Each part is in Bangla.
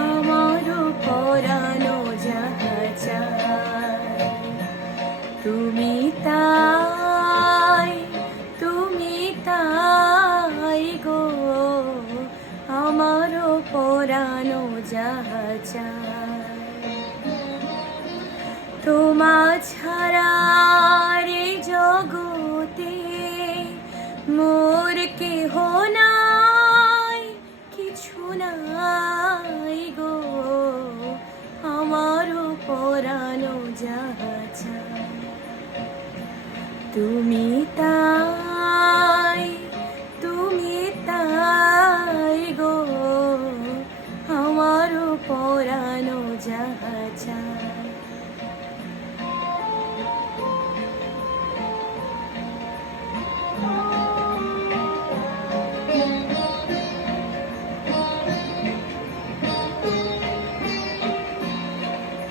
আমারও পরানো যাহা চায় তুমি তাই গো, আমারও পরানো যাহা চায় তোমা ছাড়া রে জগতে মোর কেহ নাই, কিছু নাই গো, আমারও পরানো যাহা চায় তুমি তাই গো, আমারও পরানো যাহা চায়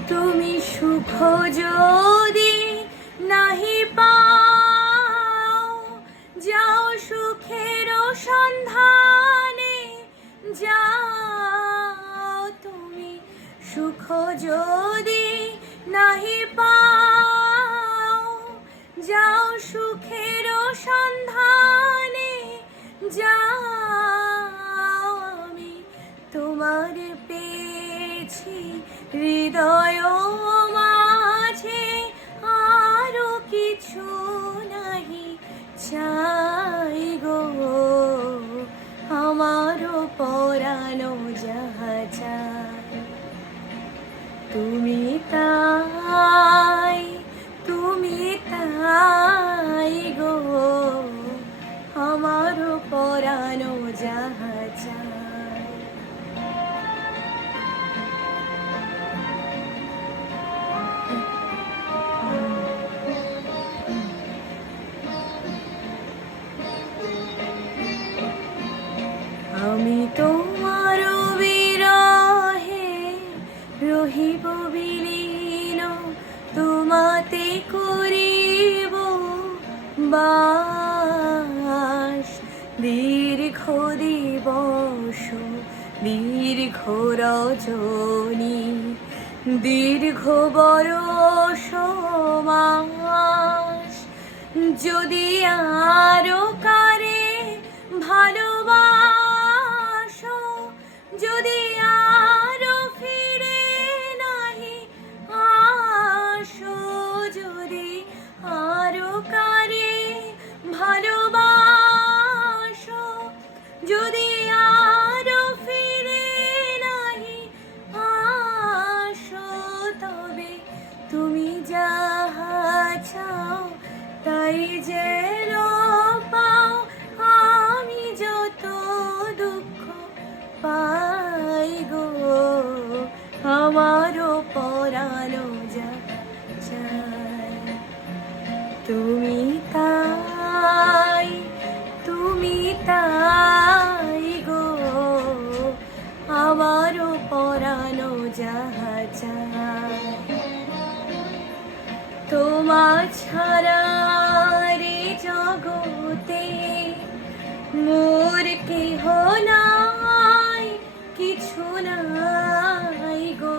তুমি সুখ যদি নাহি পাও, যাও সুখের সন্ধানে যাও। তুমি সুখ যদি নাহি পাও, যাও সুখের সন্ধানে যাও। আমি তোমার পেয়েছি হৃদয় মাঝে, আরো কিছু নাহি চাই গো, আমারও পরানো যাহা চায় তুমি তাই গো, আমারও পরানো যাহা চায় আমি তোমার বিরহে রহিব বিলীন, তোমাতে করিব বাস। দীর্ঘ দিবস দীর্ঘ রজনী, দীর্ঘ বরষ মাস, যদি আরো কারে ভালোবাসো, যদি আরো ফিরে নাহি আসো, যদি আরো কারে ভালোবাসো, যদি আরো ফিরে নাহি আসো, তবে তুমি যাহা চাও তাই যেন পাও। আমি যত দুঃখ পাই গো, আমারও পরানো যাহা চায় তুমি তাই গো, আমারও পরানো যাহা চায় তোমা ছাড়া রে জগতে মোর কেহ নাই, কিছু নাই গো,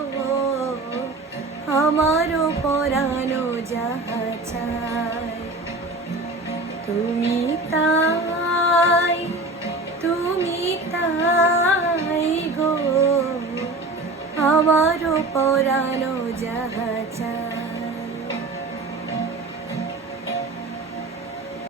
আমারও পরানো যাহা চায় তুমি তাই গো, আমারও পরানো যাহা চায়।